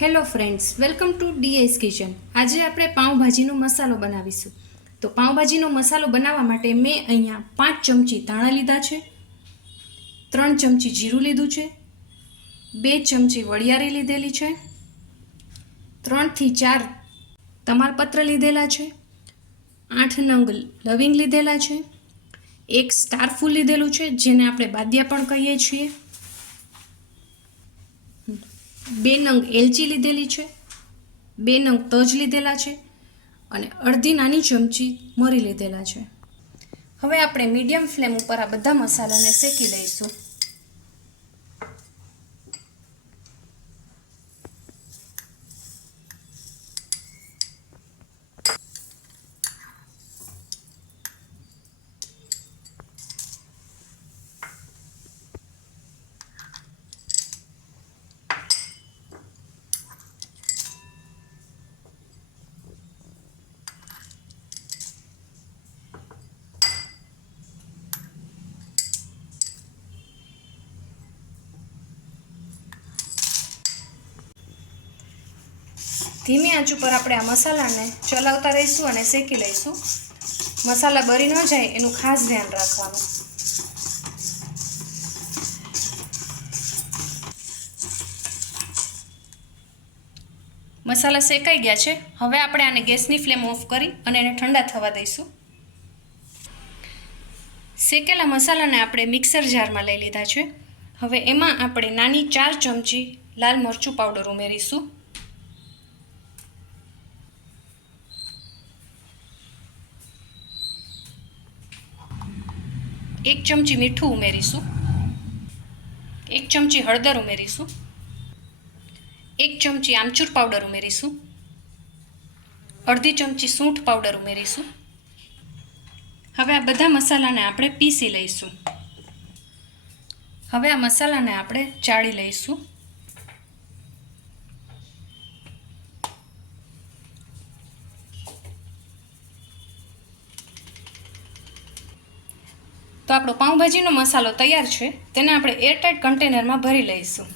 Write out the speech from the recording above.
Hello friends, welcome to DS kitchen. આજે આપણે પાઉંભાજીનો મસાલો બનાવીશું. તો પાઉંભાજીનો મસાલો બનાવવા માટે મેં અહીંયા 5 ચમચી ધાણા લીધા છે, 3 ચમચી જીરું લીધું છે, 2 ચમચી વરિયાળી લીધેલી છે, 3 થી 4 તમાલપત્ર લીધેલા છે, 8 નંગ લવિંગ લીધેલા છે, 1 સ્ટાર ફૂલ લીધેલું છે જેને આપણે બાદિયા પણ કહીએ છીએ, 2 નંગ એલચી લીધેલી છે, 2 નંગ તજ લીધેલા છે અને અડધી નાની ચમચી મરી લીધેલા છે. હવે આપણે મીડિયમ ફ્લેમ ઉપર આ બધા મસાલાને શેકી લઈશું. ધીમી આંચ ઉપર આપણે આ મસાલાને ચલાવતા રહીશું અને શેકી લઈશું. મસાલા બળી ન જાય એનું ખાસ ધ્યાન રાખવાનું. મસાલા શેકાઈ ગયા છે. હવે આપણે આને ગેસની ફ્લેમ ઓફ કરી અને એને ઠંડા થવા દઈશું. શેકેલા મસાલાને આપણે મિક્સર જારમાં લઈ લીધા છે. હવે એમાં આપણે નાની 4 ચમચી લાલ મરચું પાવડર ઉમેરીશું. 1 ચમચી મીઠું ઉમેરીશું, 1 ચમચી હળદર ઉમેરીશું, 1 ચમચી આમચૂર પાવડર ઉમેરીશું, અડધી ચમચી સૂંઠ પાવડર ઉમેરીશું. હવે આ બધા મસાલાને આપણે પીસી લઈશું. હવે આ મસાલાને આપણે ચાળી લઈશું. તો આપણો પાઉંભાજીનો મસાલો તૈયાર છે. તેને આપણે એરટાઇટ કન્ટેનરમાં ભરી લઈશું.